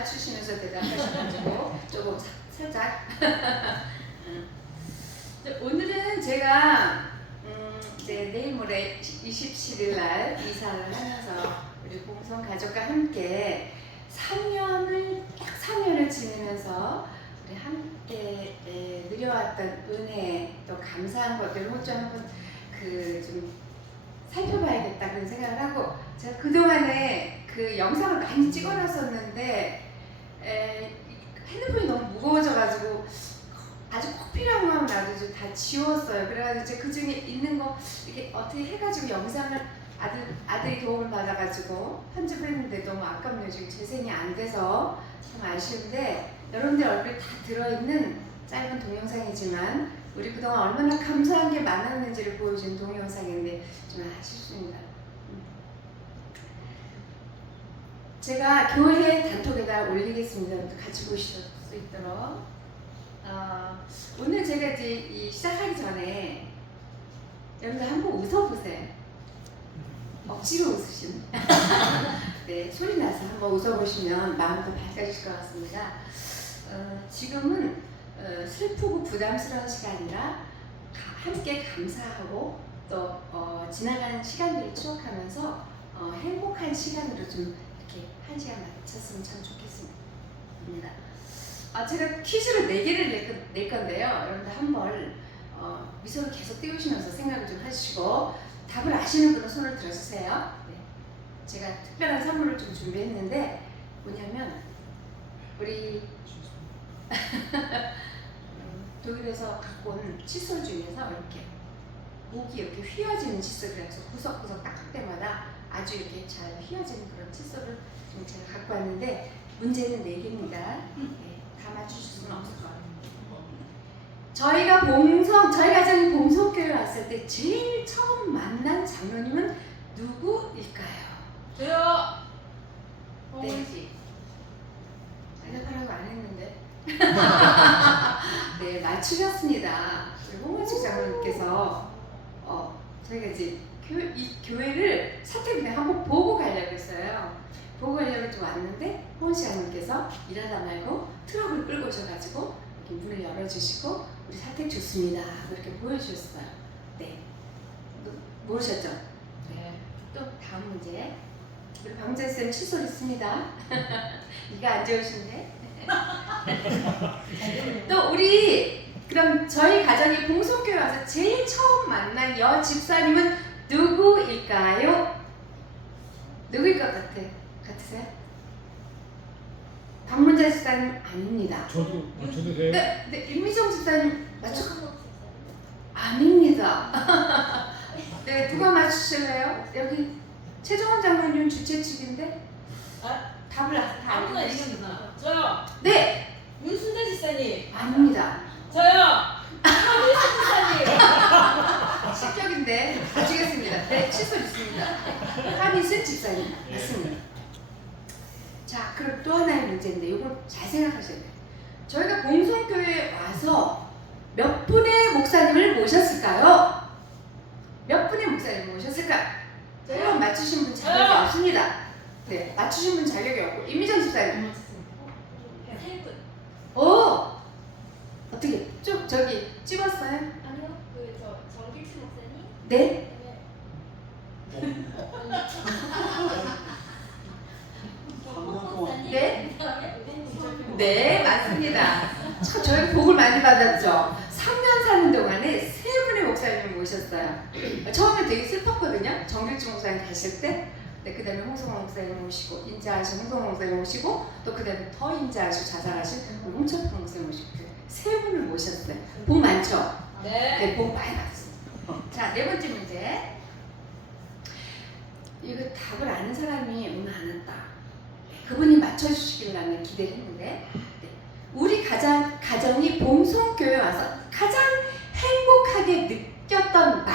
맞추시면서 대답하셔가지고 조금 살짝. 오늘은 제가 이제 내일 모레 27일 날 이사를 하면서 우리 공성 가족과 함께 3년을 딱 3년을 지내면서 우리 함께 누려왔던 은혜 또 감사한 것들을 좀 한번 좀 살펴봐야겠다 그런 생각을 하고, 제가 그동안에 그 영상을 많이 찍어놨었는데 핸드폰이 너무 무거워져가지고 아주 꼭 필요한 것만 놔두고 다 지웠어요. 그래가지고 이제 그 중에 있는 거 이렇게 어떻게 해가지고 영상을 아들이 도움을 받아가지고 편집을 했는데 너무 아깝네요. 지금 재생이 안 돼서 참 아쉬운데, 여러분들 얼굴이 다 들어있는 짧은 동영상이지만 우리 그동안 얼마나 감사한 게 많았는지를 보여준 동영상인데 좀 아쉽습니다. 제가 교회 단톡에다 올리겠습니다. 같이 보실 수 있도록. 오늘 제가 이제 시작하기 전에 여러분들 한번 웃어보세요. 억지로 웃으시면 네, 소리 나서 한번 웃어보시면 마음도 밝아질 것 같습니다. 지금은 슬프고 부담스러운 시간이라 함께 감사하고 또 지나가는 시간들을 추억하면서 행복한 시간으로 좀 이렇게 한 시간 맞췄으면 참 좋겠습니다. 제가 퀴즈를 4개를 낼 건데요. 여러분들 한번 미소를 계속 띄우시면서 생각을 좀 하시고 답을 아시는 분은 손을 들어주세요. 네. 제가 특별한 선물을 좀 준비했는데 뭐냐면 우리 독일에서 갖고 온 칫솔 중에서 이렇게 목이 이렇게 휘어지는 칫솔이라서 구석구석 닦을 때마다 아주 이렇게 잘 휘어지는 그런 칫솔을 좀 제가 갖고 왔는데 문제는 4개입니다. 네, 다 맞추실 수는 없을 것 같아요. 저희 가정이 봉성교회 왔을 때 제일 처음 만난 장로님은 누구일까요? 저요. 네. 대답하라고 안 했는데. 네, 맞추셨습니다. 우리 홍원식 장로님께서 저희가 이제 이 교회를 사택에 한번 보고 가려고 했어요. 보고 가려고 좀 왔는데 홍원식 장로님께서 일하다 말고 트럭을 끌고 오셔가지고 이렇게 문을 열어주시고 우리 사택 좋습니다 하고 이렇게 보여주셨어요. 네, 모르셨죠? 네. 또 다음 문제. 우리 방재쌤 칫솔 있습니다. 이가 안 좋으신데. 또 우리 그럼 저희 가정이 봉성교회 와서 제일 처음 만난 여 집사님은 누구일까요? 누구일 것 같으세요? 박문자 집사님 아닙니다. 저도 돼요? 네, 임미정 집사님 맞춰? 아닙니다. 네, 누가 맞추실래요? 여기 최정원 장로님 주최 측인데 답을 다 아무나 알고 이깁니다. 저요. 네, 윤순자 집사님. 아닙니다. 저요. 한일순 집사님. 실격인데 맞추겠습니다. 네, 칫솔 있습니다. 하미스 집사님 맞습니다. 자, 그럼 또 하나의 문제인데 이걸 잘 생각하셔야 돼요. 저희가 봉성교회에 와서 몇 분의 목사님을 모셨을까요? 몇 분의 목사님을 모셨을까? 한번 맞추신 분 자격이 없습니다. 네, 맞추신 분 자격이 없고. 임미정 집사님. 세 분. 오! 어떻게 쭉 저기 찍었어요? 아니요, 저 정길치 목사님. 네? 목사님. 네? 그다음에 네, 맞습니다. 참 저희 복을 많이 받았죠. 3년 사는 동안에 3분의 목사님을 모셨어요. 처음에 되게 슬펐거든요. 정길치 목사님 가실 때. 네, 그 다음에 홍성호 목사님 모시고, 인자하신 홍성호 목사님 모시고, 또 그 다음에 더 인자하시고 자상하신 홍철평 목사님 모시고, 3분을 모셨어요. 복 많죠? 네. 네, 복 많이 받았습니다. 자, 4번째 문제. 이거 답을 아는 사람이 오늘 안 왔다. 그분이 맞춰주시길 나는 기대를 했는데, 네. 우리 가정이 봉성교회 와서 가장 행복하게 느꼈던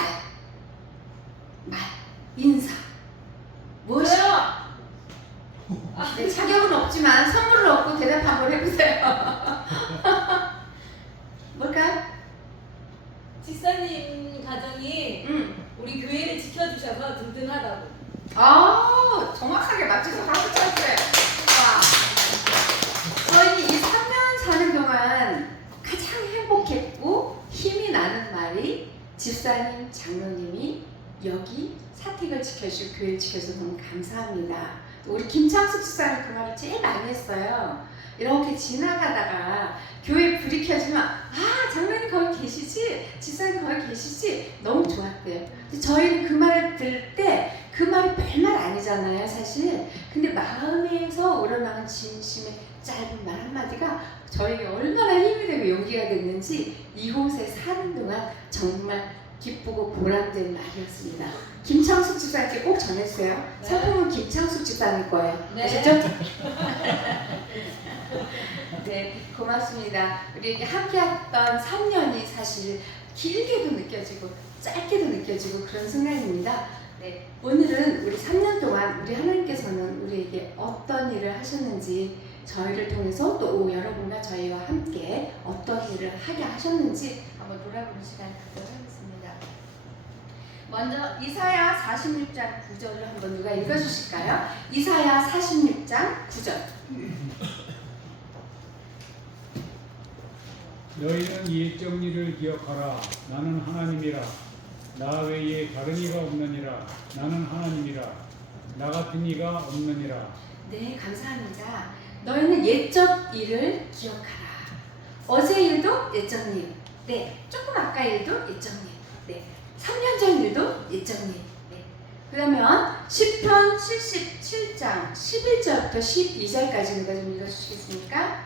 인사. 무엇이요? 네, 자격은 없지만 선물을 얻고 대답 한번 해보세요. 뭘까요? 집사님 가정이 우리 교회를 지켜주셔서 든든하다고. 정확하게 맞춰서 박수 쳐주세요. 와. 집사님, 장로님이 여기 사택을 지켜주시고 교회를 지켜줘서 너무 감사합니다. 우리 김창숙 집사님 그 말을 제일 많이 했어요. 이렇게 지나가다가 교회 불이 켜지면 아 장로님 거기 계시지? 집사님 거기 계시지? 너무 좋았대요. 근데 저희는 그 말을 들을 때 그 말이 별말 아니잖아요 사실. 근데 마음에서 우러나온 진심의 짧은 말 한마디가 저에게 얼마나 힘이 되고 용기가 됐는지 이곳에 사는 동안 정말 기쁘고 보람된 말이었습니다. 김창숙 집사님께 꼭 전해주세요. 네. 상품은 김창숙 집사님 거예요. 네. 아셨죠? 네, 고맙습니다. 우리 이렇게 함께했던 3년이 사실 길게도 느껴지고 짧게도 느껴지고 그런 순간입니다. 네, 오늘은 우리 3년 동안 우리 하나님께서는 우리에게 어떤 일을 하셨는지 저희를 통해서 또 여러분과 저희와 함께 어떤 일을 하게 하셨는지 한번 돌아보는 시간 갖도록 하겠습니다. 먼저 이사야 46장 9절을 한번 누가 읽어주실까요? 이사야 46장 9절. 너희는 옛 정리를 기억하라. 나는 하나님이라. 나 외에 다른 이가 없느니라. 나는 하나님이라. 나 같은 이가 없느니라. 네, 감사합니다. 너희는 옛적 일을 기억하라. 어제 일도 옛적 일. 네, 조금 아까 일도 옛적 일. 네, 3년 전 일도 옛적 일. 네. 그러면 시편 77장 11절부터 12절까지 누가 좀 읽어주시겠습니까?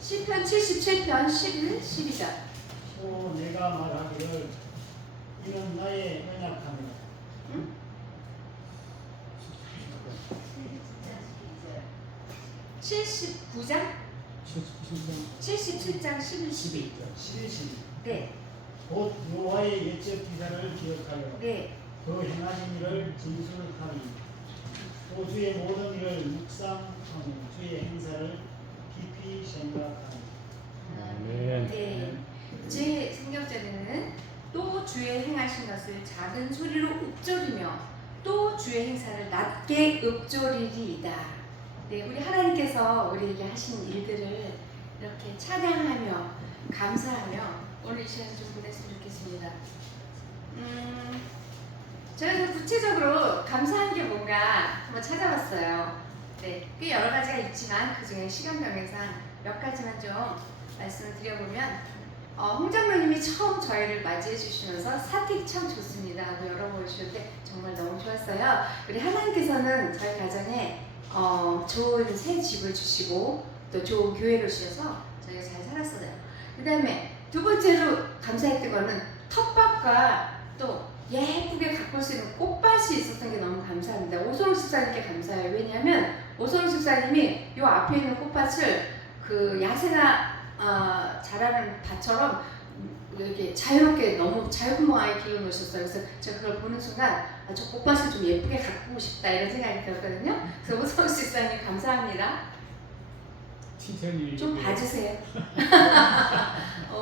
시편 77편 11, 12절. 또 내가 말하기를 이는 나의 언약함이라. 응? 79장? 77장 11, 12. 11시 네, 곧 여호와의 옛적 기사를 기억하여 네. 그 행하신 일을 진술하니 또 주의 모든 일을 묵상하고 주의 행사를 깊이 생각하니. 네. 제 생각자는 또 주의 행하신 것을 작은 소리로 읊조리며 또 주의 행사를 낮게 읊조리리이다. 네, 우리 하나님께서 우리에게 하신 일들을 이렇게 찬양하며 감사하며 오늘 이 시간 좀 보냈으면 좋겠습니다. 제가 좀 구체적으로 감사한 게 뭔가 한번 찾아봤어요. 네, 꽤 여러 가지가 있지만 그 중에 시간 관계상 몇 가지만 좀 말씀을 드려보면 홍 장로님이 처음 저희를 맞이해 주시면서 사택이 참 좋습니다 하고 열어보여 주셨는데 정말 너무 좋았어요. 우리 하나님께서는 저희 가정에 좋은 새 집을 주시고 또 좋은 교회를 주셔서 저희가 잘 살았어요. 그 다음에 두 번째로 감사했던 거는 텃밭과 또 예쁘게 가꿀 수 있는 꽃밭이 있었던 게 너무 감사합니다. 오소롱 집사님께 감사해요. 왜냐하면 오소롱 집사님이 이 앞에 있는 꽃밭을 그 야생화 자라는 밭처럼 이렇게 자유롭게 너무 자유분방하게 길러놓으셨어요. 그래서 제가 그걸 보는 순간 저 꽃밭을 좀 예쁘게 가꾸고 싶다 이런 생각이 들었거든요. 그래서 오소롱 집사님 감사합니다. 칭찬이 좀 봐주세요.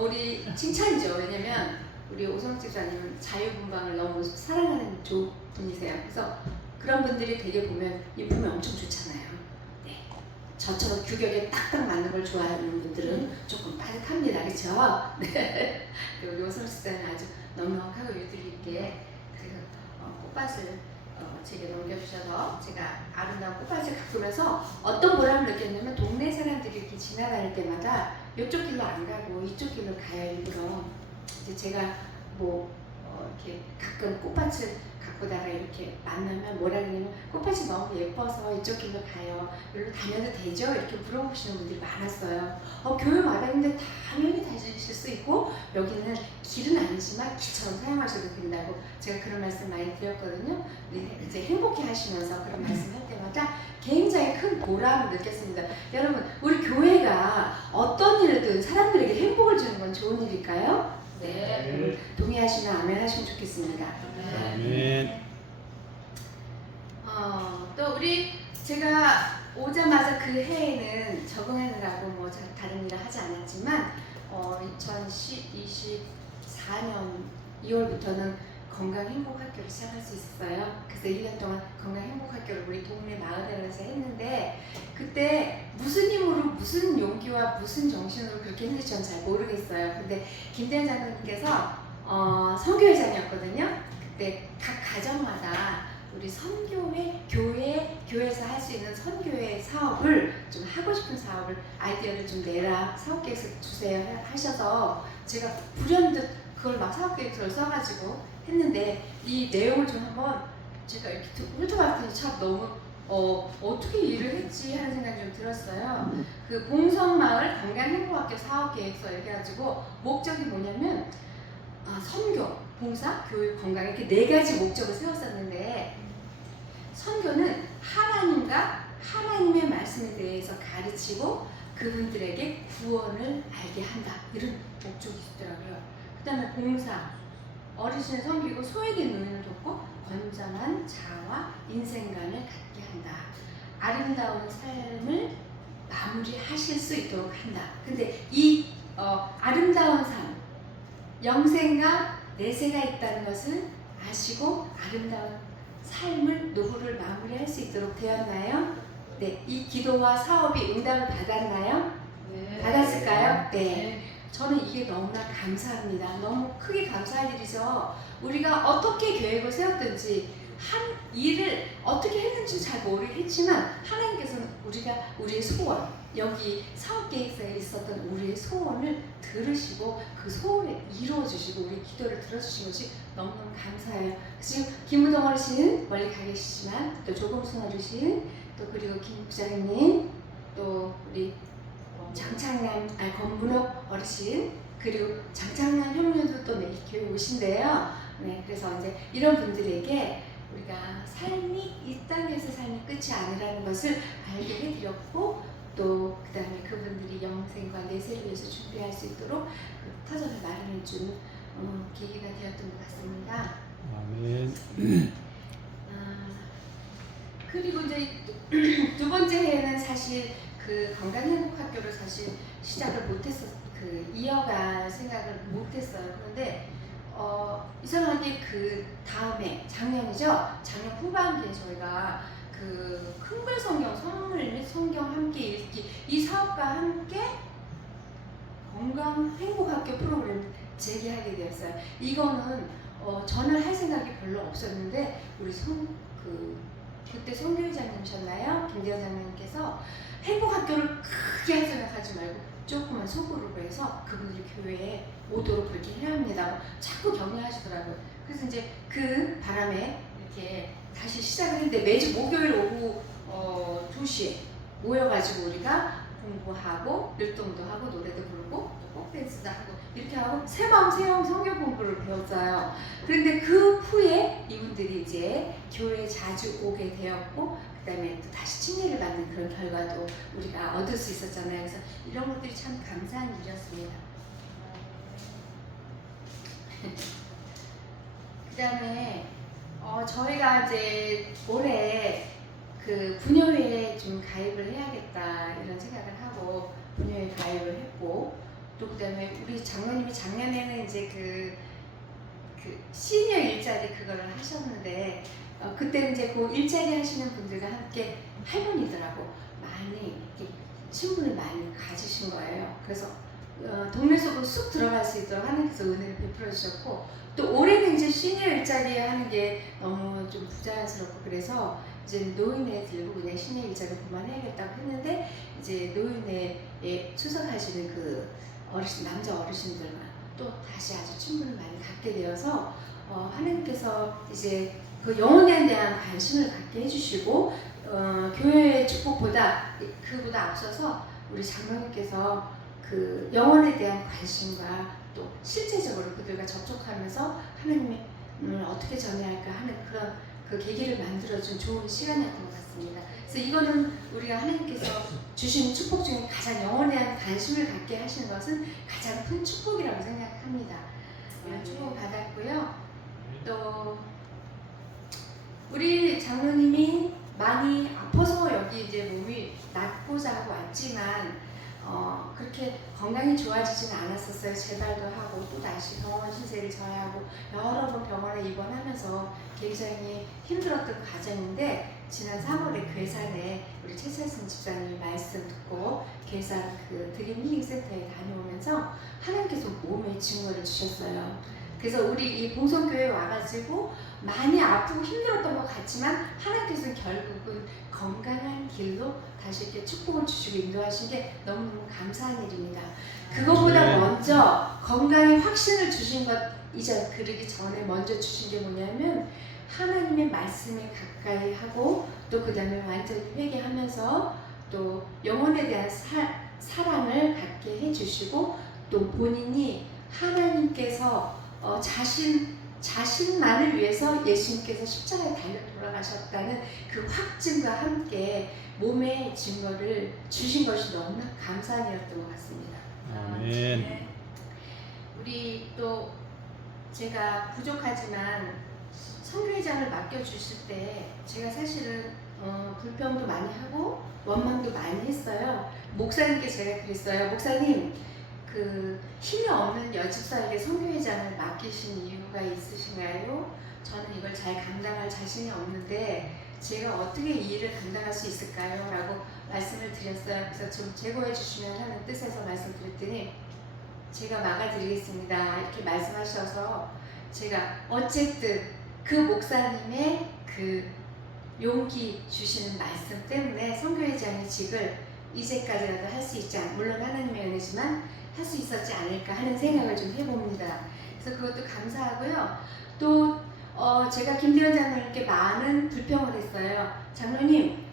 우리 칭찬이죠. 왜냐면 우리 오소롱 집사님은 자유분방을 너무 사랑하는 좋은 분이세요. 그래서 그런 분들이 되게 보면 인품이 엄청 좋잖아요. 네. 저처럼 규격에 딱딱 맞는 걸 좋아하는 분들은 조금 빠듯합니다. 그렇죠? 네. 우리 오소롱 집사님 아주 넉넉하고 유두리 있게 그래서 꽃밭을 제게 넘겨주셔서 제가 아름다운 꽃밭을 가꾸면서 어떤 보람을 느꼈냐면 동네 사람들이 이렇게 지나다닐 때마다 이쪽 길로 안 가고 이쪽 길로 가요 일부러. 이제 제가 이렇게 가끔 꽃밭을 가꾸다가 이렇게 만나면 뭐라 그러냐면 꽃밭이 너무 예뻐서 이쪽 길로 가요. 여기로 다녀도 되죠? 이렇게 물어보시는 분들이 많았어요. 교회 마당인데 당연히 다니실 수 있고 여기는 길은 아니지만 길처럼 사용하셔도 된다고 제가 그런 말씀 많이 드렸거든요. 네, 이제 행복해 하시면서 그런 말씀할 때마다 굉장히 큰 보람을 느꼈습니다. 여러분 우리 교회가 어떤 일이든 사람들에게 행복을 주는 건 좋은 일일까요? 네. 동의하시면 아멘 하시면 좋겠습니다. 아멘. 또 우리 제가 오자마자 그 해에는 적응하느라고 다른 일을 하지 않았지만 2024년 2월부터는 건강행복학교를 시작할 수 있었어요. 그래서 1년 동안 건강행복학교를 우리 동네 마을에서 했는데 그때 무슨 힘으로 무슨 용기와 무슨 정신으로 그렇게 했는지 전 잘 모르겠어요. 근데 김대현 장로님께서 선교회장이었거든요. 그때 각 가정마다 우리 선교회, 교회에서 할 수 있는 선교회 사업을 좀 하고 싶은 사업을 아이디어를 좀 내라, 사업계획서 주세요 하셔서 제가 불현듯 그걸 막 사업계획서를 써가지고 했는데 이 내용을 좀 한번 제가 이렇게 훑어봤더니 참 너무 어떻게 일을 했지 하는 생각이 좀 들었어요. 그 봉성마을 건강행복학교 사업계획서 해가지고 목적이 뭐냐면 선교, 봉사, 교육, 건강 이렇게 4가지 목적을 세웠었는데 선교는 하나님과 하나님의 말씀에 대해서 가르치고 그분들에게 구원을 알게 한다 이런 목적이 있더라고요. 그 다음에 봉사, 어르신을 섬기고 소외된 노인을 돕고 건전한 자아와 인생관을 갖게 한다. 아름다운 삶을 마무리하실 수 있도록 한다. 근데 이 아름다운 삶, 영생과 내세가 있다는 것을 아시고 아름다운 삶을 노후를 마무리할 수 있도록 되었나요? 네, 이 기도와 사업이 응답을 받았나요? 네. 받았을까요? 네. 저는 이게 너무나 감사합니다. 너무 크게 감사할 일이죠. 우리가 어떻게 계획을 세웠든지 한 일을 어떻게 했는지 잘 모르겠지만 하나님께서는 우리의 소원, 여기 사업계획서에 있었던 우리의 소원을 들으시고 그 소원을 이루어주시고 우리 기도를 들어주신 것이 너무너무 감사해요. 지금 김우동 어르신 멀리 가 계시지만 또 조금순 어르신 또 그리고 김 부장님 또 우리 권문옥 어르신 그리고 장창남 형님도 또 내일 교회 오신대요. 네, 그래서 이제 이런 분들에게 우리가 삶이 이 땅에서 삶이 끝이 아니라는 것을 알게 해드렸고 또 그 다음에 그분들이 영생과 내세를 위해서 준비할 수 있도록 그 터전을 마련해준 계기가 되었던 것 같습니다. 아멘. 그리고 이제 두 번째 해에는 사실 그 건강행복학교를 사실 시작을 못했었, 이어갈 생각을 못했어요. 그런데 이상하게 그 다음에 작년이죠. 작년 후반기에 저희가 그 큰글 성경, 선물 및 성경 함께 읽기 이 사업과 함께 건강행복학교 프로그램을 재개하게 되었어요. 이거는 저는 할 생각이 별로 없었는데 우리 그때 선교회장님이셨나요? 김대현 장로님께서 행복학교를 크게 할 생각하지 말고 조그만 소그룹으로 해서 그분들이 교회에 오도록 그렇게 해야 합니다. 자꾸 격려하시더라고요. 그래서 이제 그 바람에 이렇게 다시 시작을 했는데 매주 목요일 오후 2시에 모여가지고 우리가 공부하고 율동도 하고 노래도 부르고 또 pop댄스도 하고 이렇게 하고 새마음 새형 성경 공부를 배웠어요. 그런데 그 후에 이분들이 이제 교회에 자주 오게 되었고 그 다음에 또 다시 칭례를 받는 그런 결과도 우리가 얻을 수 있었잖아요. 그래서 이런 것들이 참 감사한 일이었습니다. 그 다음에 저희가 이제 올해 그 분녀회에 좀 가입을 해야겠다 이런 생각을 하고 분녀회 가입을 했고 또 그다음에 우리 장로님이 작년에는 이제 그 시니어 일자리 그거를 하셨는데 그때 이제 그 일자리 하시는 분들과 함께 할머니들하고 많이 이렇게 친분을 많이 가지신 거예요. 그래서 동네 속으로 쑥 들어갈 수 있도록 하나님께서 은혜를 베풀어 주셨고 또 올해는 이제 시니어 일자리 하는 게 너무 좀 부자연스럽고 그래서 이제 노인회 들고 그냥 시니어 일자리 그만해야겠다고 했는데 이제 노인회에 출석하시는 그 어르신 남자 어르신들과 또 다시 아주 친분을 많이 갖게 되어서 하나님께서 이제 그 영혼에 대한 관심을 갖게 해주시고 교회의 축복보다 그보다 앞서서 우리 장로님께서 그 영혼에 대한 관심과 또 실제적으로 그들과 접촉하면서 하나님을 어떻게 전해할까 하는 그런 그 계기를 만들어준 좋은 시간이었던 것 같습니다. 그래서 이거는 우리가 하나님께서 주신 축복 중에 가장 영혼에 대한 관심을 갖게 하시는 것은 가장 큰 축복이라고 생각합니다. 이런 축복 받았고요. 또 우리 장로님이 많이 아파서 여기 이제 몸이 낫고자 하고 왔지만 그렇게 건강이 좋아지지는 않았었어요. 재발도 하고 또 다시 병원 신세를 져야 하고 여러 번 병원에 입원하면서 굉장히 힘들었던 과정인데 지난 3월에 괴산에 우리 최철순 집사님이 말씀 듣고 괴산 그 드림 힐링 센터에 다녀오면서 하나님께서 몸에 증거를 주셨어요. 그래서 우리 이 봉성교회에 와가지고 많이 아프고 힘들었던 것 같지만 하나님께서는 결국은 건강한 길로 다시 이렇게 축복을 주시고 인도하신 게 너무너무 감사한 일입니다. 그것보다 먼저 건강에 확신을 주신 것 이제 그러기 전에 먼저 주신 게 뭐냐면 하나님의 말씀에 가까이 하고 또 그 다음에 완전히 회개하면서 또 영혼에 대한 사랑을 갖게 해주시고 또 본인이 하나님께서 자신만을 위해서 예수님께서 십자가에 달려 돌아가셨다는 그 확증과 함께 몸의 증거를 주신 것이 너무나 감사한 일이었던 것 같습니다. 아멘. 네. 우리 또 제가 부족하지만 선교회장을 맡겨주실 때 제가 사실은 불평도 많이 하고 원망도 많이 했어요. 목사님께 제가 그랬어요. 목사님, 그 힘이 없는 여집사에게 선교회장을 맡기신 이유가 있으신가요? 저는 이걸 잘 감당할 자신이 없는데 제가 어떻게 이 일을 감당할 수 있을까요? 라고 말씀을 드렸어요. 그래서 좀 제고해 주시면 하는 뜻에서 말씀드렸더니 제가 막아드리겠습니다 이렇게 말씀하셔서 제가 어쨌든 그 목사님의 그 용기 주시는 말씀 때문에 선교회장의 직을 이제까지라도 할 수 있지 물론 하나님의 은혜지만 할 수 있었지 않을까 하는 생각을 좀 해봅니다. 그래서 그것도 감사하고요. 또 제가 김대현 장로님께 많은 불평을 했어요. 장로님,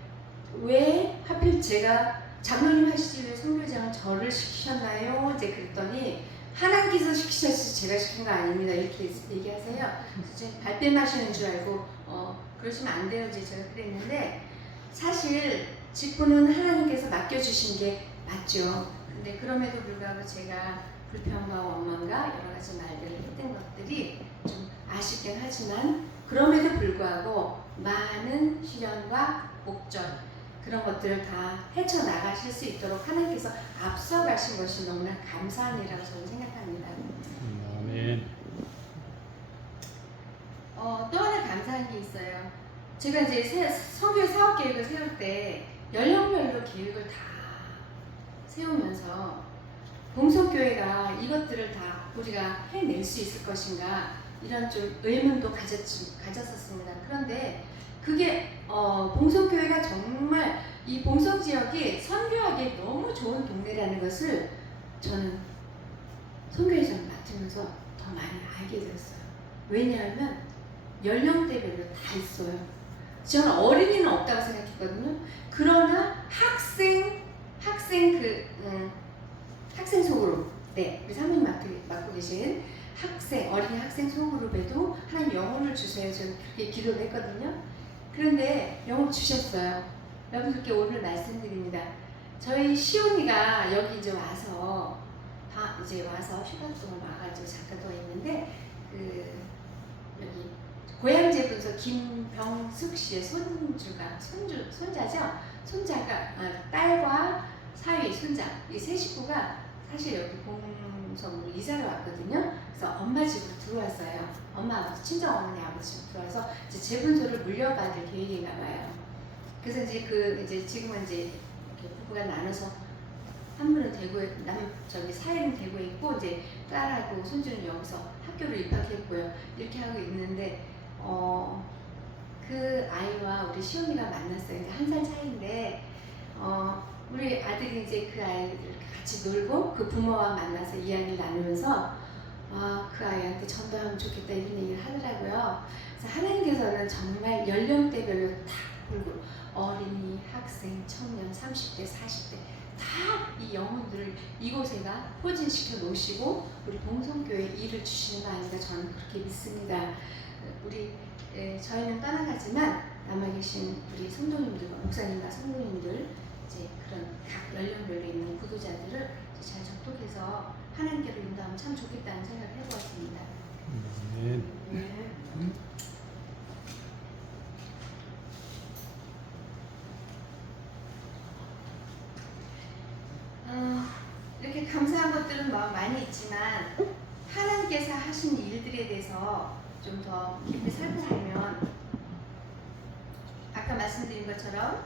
왜 하필 제가 장로님 하시지 왜 선교장을 저를 시키셨나요? 이제 그랬더니 하나님께서 시키셨지 제가 시킨 거 아닙니다. 이렇게 얘기하세요. 그래서 발뺌하시는 줄 알고 그러시면 안 돼요. 이제 제가 그랬는데 사실 직분은 하나님께서 맡겨주신 게 맞죠. 근데 그럼에도 불구하고 제가 불평과 원망과 여러 가지 말들을 했던 것들이 좀 아쉽긴 하지만 그럼에도 불구하고 많은 시련과 목전 그런 것들을 다 헤쳐나가실 수 있도록 하나님께서 앞서가신 것이 너무나 감사한 일이라고 저는 생각합니다. 아멘. 또 하나 감사한 게 있어요. 제가 이제 선교회 사업 계획을 세울 때 연령별로 계획을 다 세우면서 봉성교회가 이것들을 다 우리가 해낼 수 있을 것인가 이런 좀 의문도 가졌었습니다. 그런데 그게 봉성교회가 정말 이 봉성 지역이 선교하기에 너무 좋은 동네라는 것을 저는 선교회장을 맡으면서 더 많이 알게 되었어요. 왜냐하면 연령대별로 다 있어요. 저는 어린이는 없다고 생각했거든요. 그러나 학생 소그룹, 네, 우리 사모님 맡고 계신 어린이 학생 소그룹에도 하나님 영혼을 주세요. 저는 그렇게 기도를 했거든요. 그런데 영혼 주셨어요. 여러분들께 오늘 말씀드립니다. 저희 시온이가 여기 이제 와서 휴가 동안 와가지고 잠깐 더 있는데 여기 고향제 분서 김병숙 씨의 손자가 딸과 사위 손자 이 세 식구가 사실 여기 봉성으로 이사를 왔거든요. 그래서 엄마 집으로 들어왔어요. 엄마 아버지 친정 어머니 아버지 집으로 들어와서 이제 재분소를 물려받을 계획인가 봐요. 그래서 이제 지금은 이제 이렇게 부부가 나눠서 한 분은 대구에 사위는 대구에 있고 이제 딸하고 손주는 여기서 학교를 입학했고요. 이렇게 하고 있는데 그 아이와 우리 시온이가 만났어요. 1살 차이인데 우리 아들이 이제 그 아이들 같이 놀고 그 부모와 만나서 이야기를 나누면서 그 아이한테 전도하면 좋겠다 이런 얘기를 하더라고요. 그래서 하나님께서는 정말 연령대별로 다 보고 어린이, 학생, 청년, 30대, 40대 다 이 영혼들을 이곳에다 포진시켜 놓으시고 우리 봉성교회에 일을 주시는 거 아닌가 저는 그렇게 믿습니다. 저희는 떠나가지만 남아 계신 우리 성도님들과 목사님과 성도님들 이제 그런 각 연령별로 있는 구도자들을 잘 접촉해서 하나님께로 인도하면 참 좋겠다는 생각을 해보았습니다. 아멘. 네. 많이 있지만 하나님께서 하신 일들에 대해서 좀 더 깊이 살펴보면 아까 말씀드린 것처럼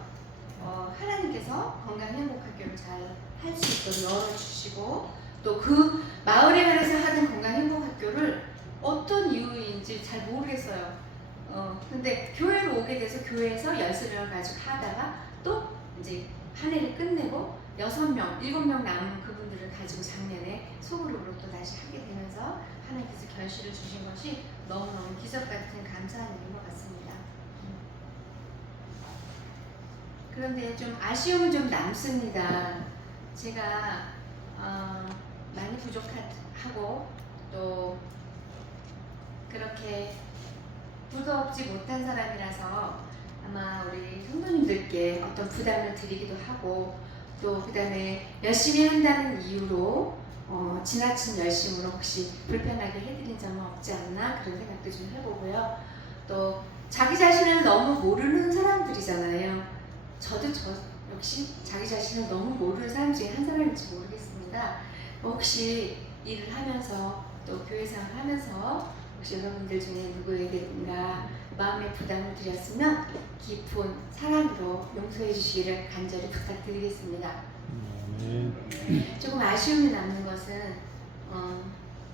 하나님께서 건강 행복학교를 잘 할 수 있도록 열어주시고 또 그 마을에 관해서 하는 건강 행복학교를 어떤 이유인지 잘 모르겠어요. 근데 교회로 오게 돼서 교회에서 연습을 가지고 하다가 또 이제 한 해를 끝내고 6명, 7명 남은 그분들을 가지고 작년에 소그룹으로 또 다시 하게 되면서 하나님께서 결실을 주신 것이 너무너무 기적 같은 감사한 일인 것 같습니다. 그런데 좀 아쉬움은 좀 남습니다. 제가 많이 부족하고 또 그렇게 부드럽지 못한 사람이라서 아마 우리 성도님들께 어떤 부담을 드리기도 하고 또 그 다음에 열심히 한다는 이유로 지나친 열심으로 혹시 불편하게 해드린 점은 없지 않나 그런 생각도 좀 해보고요. 또 자기 자신을 너무 모르는 사람들이잖아요. 저도 역시 자기 자신을 너무 모르는 사람 중에 한 사람인지 모르겠습니다. 혹시 일을 하면서 또 교회 생활을 하면서 혹시 여러분들 중에 누구에게인가 마음의 부담을 드렸으면 깊은 사랑으로 용서해 주시기를 간절히 부탁드리겠습니다. 아멘. 조금 아쉬움이 남는 것은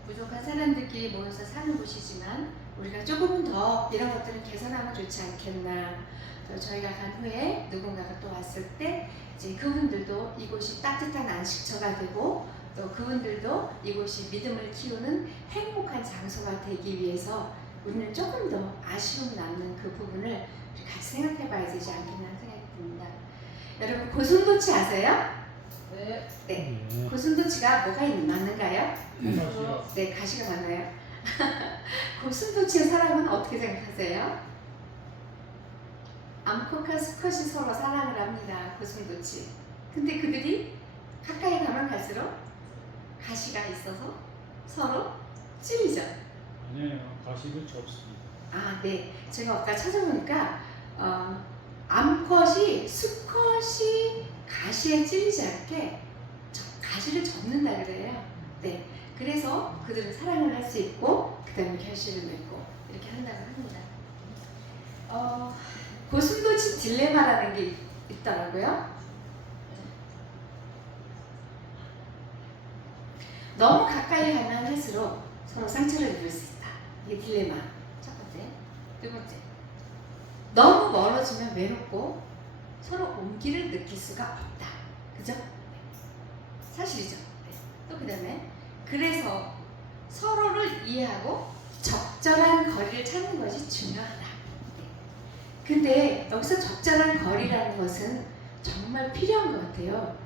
부족한 사람들끼리 모여서 사는 곳이지만 우리가 조금은 더 이런 것들은 개선하면 좋지 않겠나. 또 저희가 간 후에 누군가가 또 왔을 때 이제 그분들도 이곳이 따뜻한 안식처가 되고 또 그분들도 이곳이 믿음을 키우는 행복한 장소가 되기 위해서 우리는 조금 더 아쉬움 남는 그 부분을 같이 생각해 봐야 되지 않겠나 생각이 듭니다. 여러분 고슴도치 아세요? 네. 네. 네. 고슴도치가 뭐가 맞는가요? 가시가 네, 가시가 맞나요? 고슴도치의 사랑은 어떻게 생각하세요? 암컷과 수컷이 서로 사랑을 합니다. 고슴도치. 근데 그들이 가까이 가면 갈수록 가시가 있어서 서로 찔리죠. 아니에요. 가시도 접습니다. 아, 네. 제가 아까 찾아보니까 암컷이 수컷이 가시에 찔리지 않게 가시를 접는다 그래요. 네. 그래서 그들은 사랑을 할 수 있고 그 다음에 결실을 맺고 이렇게 한다고 합니다. 고슴도치 딜레마라는 게 있더라고요. 너무 가까이 가면 할수록 서로 상처를 입을 수 있다. 이게 딜레마. 첫 번째. 두 번째. 너무 멀어지면 외롭고 서로 온기를 느낄 수가 없다. 그죠? 사실이죠. 네. 또 그 다음에 그래서 서로를 이해하고 적절한 거리를 찾는 것이 중요하다. 네. 근데 여기서 적절한 거리라는 것은 정말 필요한 것 같아요.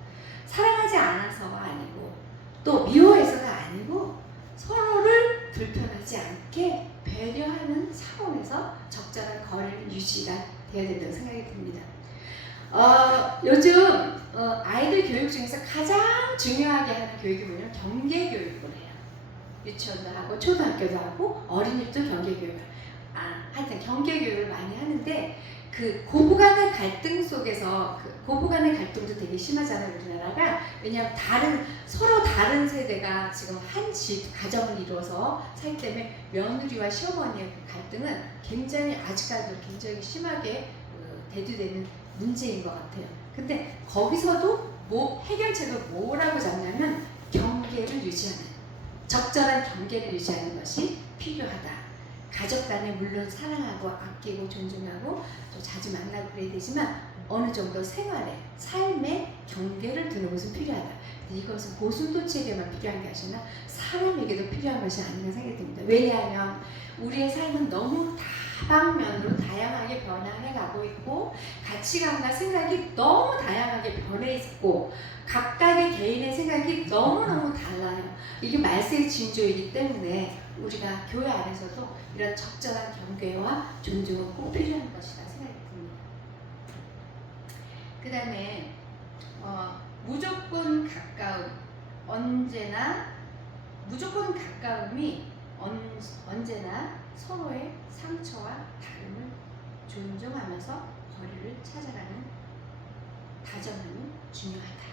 사랑하지 않아서가 아니고 또 미워해서가 아니고 서로를 불편하지 않게 배려하는 차원에서 적절한 거리를 유지가 되어야 된다고 생각이 듭니다. 요즘 아이들 교육 중에서 가장 중요하게 하는 교육이 뭐냐면 경계 교육을 해요. 유치원도 하고 초등학교도 하고 어린이집도 경계 교육을 하여튼 경계 교육을 많이 하는데 그 고부간의 갈등 속에서 고부간의 갈등도 되게 심하잖아요, 우리나라가. 왜냐하면 서로 다른 세대가 지금 한 집 가정을 이루어서 살기 때문에 며느리와 시어머니의 그 갈등은 굉장히 아직까지도 굉장히 심하게 대두되는 문제인 것 같아요. 근데 거기서도 해결책을 뭐라고 잡냐면 경계를 유지하는, 적절한 경계를 유지하는 것이 필요하다. 가족 간에 물론 사랑하고 아끼고 존중하고 또 자주 만나고 그래야 되지만 어느 정도 생활에, 삶의 경계를 두는 것은 필요하다. 이것은 고슴도치에게만 필요한 게 아니라 사람에게도 필요한 것이 아닌가 생각이 듭니다. 왜냐하면 우리의 삶은 너무 다방면으로 다양하게 변화해 가고 있고 가치관과 생각이 너무 다양하게 변해 있고 각각의 개인의 생각이 너무너무 달라요. 이게 말세의 징조이기 때문에 우리가 교회 안에서도 이런 적절한 경계와 존중은 꼭 필요한 것이다 생각이 듭니다. 그 다음에 무조건 가까움, 무조건 가까움이 언제나 서로의 상처와 다름을 존중하면서 거리를 찾아가는 다정함이 중요하다.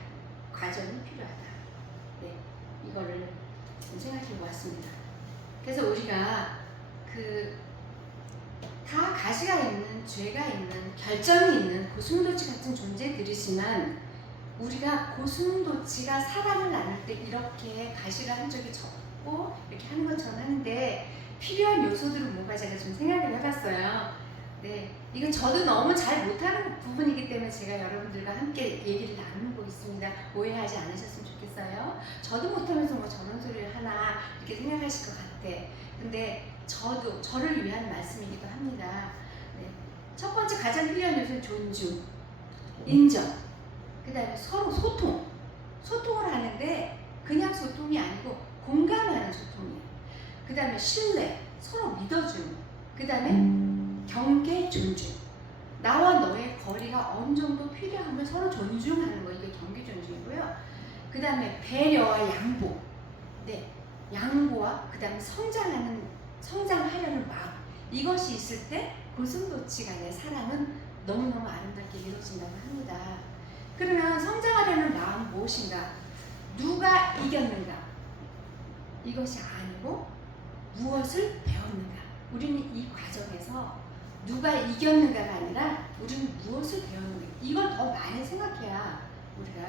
과정이 필요하다. 네, 이거를 생각해 보았습니다. 그래서 우리가 다 가시가 있는, 죄가 있는, 결정이 있는 고슴도치 같은 존재들이지만 우리가 고슴도치가 사랑을 나눌 때 이렇게 가시를 한쪽에 접고 이렇게 하는 것처럼 하는데 필요한 요소들은 뭐가, 제가 좀 생각을 해봤어요. 네, 이건 저도 너무 잘 못하는 부분이기 때문에 제가 여러분들과 함께 얘기를 나누고 있습니다. 오해하지 않으셨으면 좋겠어요. 저도 못하면서 뭐 저런 소리를 하나 이렇게 생각하실 것 같아. 근데 저도 저를 위한 말씀이기도 합니다. 네. 첫 번째 가장 필요한 요소는 존중, 인정, 그 다음에 서로 소통을 하는데 그냥 소통이 아니고 공감하는 소통이에요. 그 다음에 신뢰, 서로 믿어주는, 그 다음에 경계, 존중. 나와 너의 거리가 어느 정도 필요하면 서로 존중하는 거, 이게 경계 존중이고요. 그 다음에 배려와 양보. 네, 양보와 그 다음에 성장하려는 마음. 이것이 있을 때 고슴도치 간의 사랑은 너무너무 아름답게 이루어진다고 합니다. 그러면 성장하려는 마음 무엇인가? 누가 이겼는가? 이것이 아니고 무엇을 배웠는가? 우리는 이 과정에서 누가 이겼는가가 아니라 우리는 무엇을 배웠는가, 이걸 더 많이 생각해야 우리가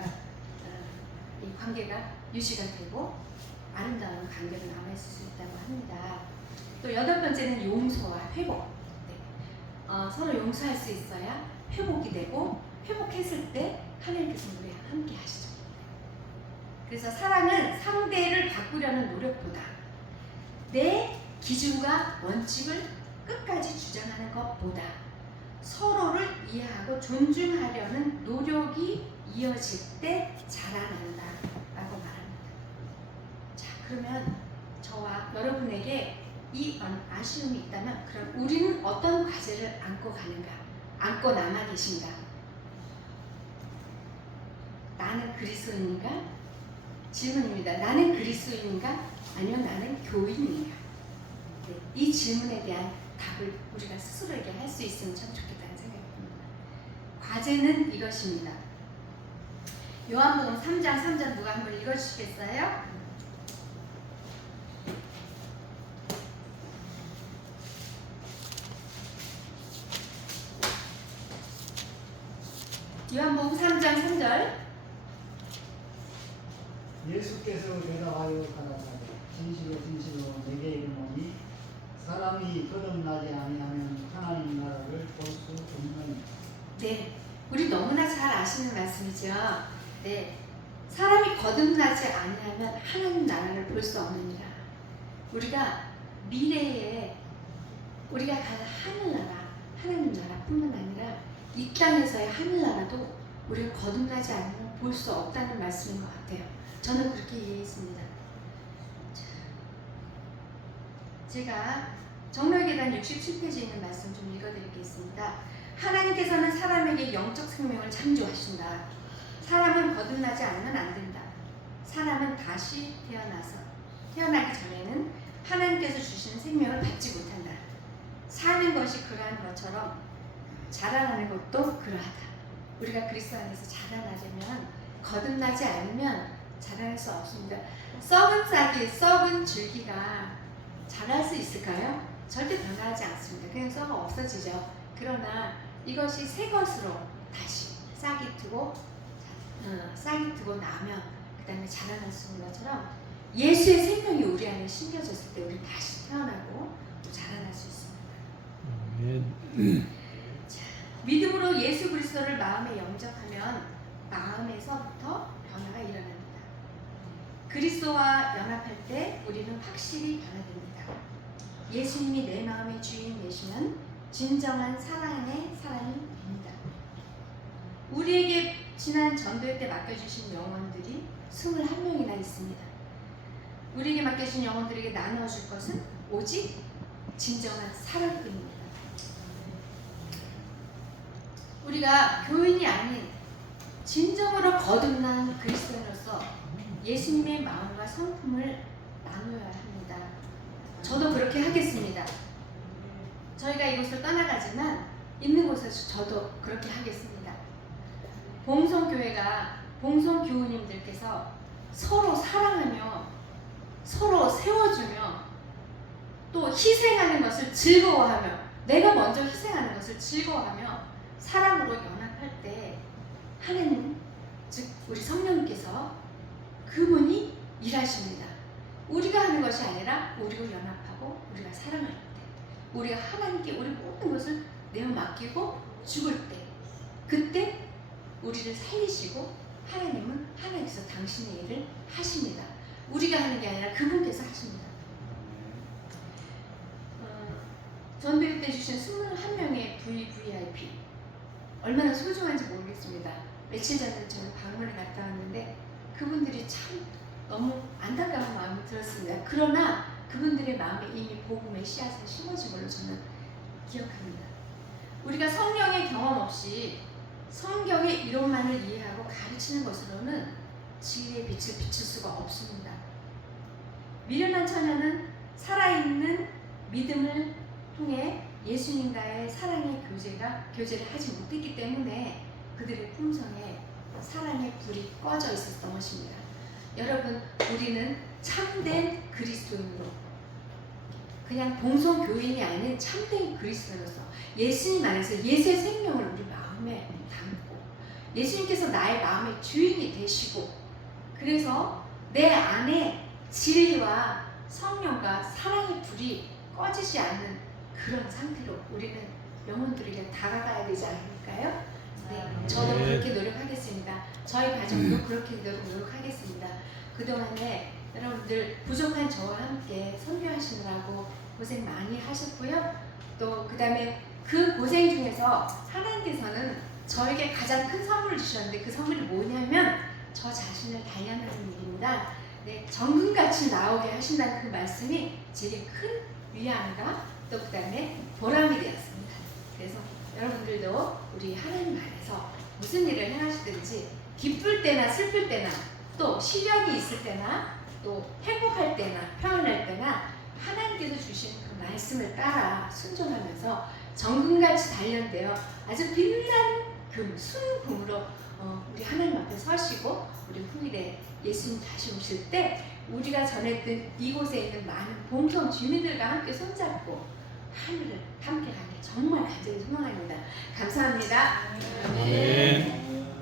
이 관계가 유지가 되고 아름다운 관계로 남아있을 수 있다고 합니다. 또 8번째는 용서와 회복. 네. 서로 용서할 수 있어야 회복이 되고, 회복했을 때 하나님께서 우리와 함께 하시죠. 그래서 사랑은 상대를 바꾸려는 노력보다 내 기준과 원칙을 끝까지 주장하는 것보다 서로를 이해하고 존중하려는 노력이 이어질 때 자라난다 라고 말합니다. 자, 그러면 저와 여러분에게 이 아쉬움이 있다면 그럼 우리는 어떤 과제를 안고 가는가? 안고 남아 계신가? 나는 그리스도인인가? 질문입니다. 나는 그리스도인인가? 아니면 나는 교인인가? 네, 이 질문에 대한 답을 우리가 스스로에게 할 수 있으면 참 좋겠다는 생각이 듭니다. 과제는 이것입니다. 요한복음 3장 3절 누가 한번 읽어주시겠어요? 요한복음 3장 3절. 예수께서 대답하여 가라사대 진실로 진실로 내게 이르노니 사람이 거듭나지 아니하면 하나님 나라를 볼 수 없느니라. 네, 우리 너무나 잘 아시는 말씀이죠. 네, 사람이 거듭나지 아니하면 하나님 나라를 볼 수 없느니라. 우리가 미래에 우리가 가는 하늘나라, 하나님 나라뿐만 아니라 이 땅에서의 하늘나라도 우리가 거듭나지 않으면 볼 수 없다는 말씀인 것 같아요. 저는 그렇게 이해했습니다. 자, 제가 정로의 계단 67페이지에 있는 말씀 좀 읽어드리겠습니다. 하나님께서는 사람에게 영적 생명을 창조하신다. 사람은 거듭나지 않으면 안 된다. 사람은 다시 태어나기 전에는 하나님께서 주시는 생명을 받지 못한다. 사는 것이 그러한 것처럼 자라나는 것도 그러하다. 우리가 그리스도 안에서 자라나려면 거듭나지 않으면 자랄 수 없습니다. 썩은 싹이, 썩은 줄기가 자랄 수 있을까요? 절대 변화하지 않습니다. 그냥 썩어 없어지죠. 그러나 이것이 새 것으로 다시 싹이 트고 나면 그 다음에 자라날 수 있는 것처럼 예수의 생명이 우리 안에 심겨졌을 때 우리 다시 태어나고 또 자라날 수 있습니다. 자, 믿음으로 예수 그리스도를 마음에 영접하면 마음에서부터 변화가 일어납니다. 그리스도와 연합할 때 우리는 확실히 변화됩니다. 예수님이 내 마음의 주인 되시면 진정한 사랑의 사람이 됩니다. 우리에게 지난 전도회 때 맡겨주신 영혼들이 21명이나 있습니다. 우리에게 맡겨주신 영혼들에게 나누어줄 것은 오직 진정한 사랑뿐입니다. 우리가 교인이 아닌 진정으로 거듭난 그리스도인으로서 예수님의 마음과 성품을 나누어야 합니다. 저도 그렇게 하겠습니다. 저희가 이곳을 떠나가지만 있는 곳에서 저도 그렇게 하겠습니다. 봉성교회가 봉성교우님들께서 서로 사랑하며 서로 세워주며 또 희생하는 것을 즐거워하며 내가 먼저 희생하는 것을 즐거워하며 사랑으로 연합할 때 하나님 즉 우리 성령님께서 그분이 일하십니다. 우리가 하는 것이 아니라 우리가 연합하고 우리가 사랑할 때 우리가 하나님께 우리 모든 것을 내어 맡기고 죽을 때 그때 우리를 살리시고 하나님은 하나님께서 당신의 일을 하십니다. 우리가 하는 게 아니라 그분께서 하십니다. 전도회 때 주신 21명의 VVIP 얼마나 소중한지 모르겠습니다. 며칠 전에 저는 방문을 갔다 왔는데 그분들이 참 너무 안타까운 마음이 들었습니다. 그러나 그분들의 마음에 이미 복음의 씨앗을 심어진 걸로 저는 기억합니다. 우리가 성령의 경험 없이 성경의 이론만을 이해하고 가르치는 것으로는 진리의 빛을 비출 수가 없습니다. 미련한 처녀는 살아있는 믿음을 통해 예수님과의 사랑의 교제를 하지 못했기 때문에 그들의 품성에 사랑의 불이 꺼져 있었던 것입니다. 여러분, 우리는 참된 그리스도인으로 그냥 동성교인이 아닌 참된 그리스도인으로서 예수님 안에서 예수의 생명을 우리 마음에 담고 예수님께서 나의 마음의 주인이 되시고 그래서 내 안에 진리와 성령과 사랑의 불이 꺼지지 않는 그런 상태로 우리는 영혼들에게 다가가야 되지 않을까요? 네, 저도 그렇게 노력하겠습니다. 저희 가정도 그렇게 노력하겠습니다. 그동안에 여러분들 부족한 저와 함께 선교하시느라고 고생 많이 하셨고요. 또 그 다음에 그 고생 중에서 하나님께서는 저에게 가장 큰 선물을 주셨는데 그 선물이 뭐냐면 저 자신을 단련하는 일입니다. 네, 정금같이 나오게 하신다는 그 말씀이 제게 큰 위안과 또 그 다음에 보람이 되었습니다. 그래서 여러분들도 우리 하나님 안에서 무슨 일을 행하시든지 기쁠 때나 슬플 때나 또 시련이 있을 때나 또 행복할 때나 평안할 때나 하나님께서 주신 그 말씀을 따라 순종하면서 정금같이 단련되어 아주 빛나는 금, 순금으로 우리 하나님 앞에 서시고 우리 후일에 예수님 다시 오실 때 우리가 전했던 이곳에 있는 많은 봉성 주민들과 함께 손잡고 하늘을 함께 가길 정말 간절히 소망합니다. 감사합니다. 아멘.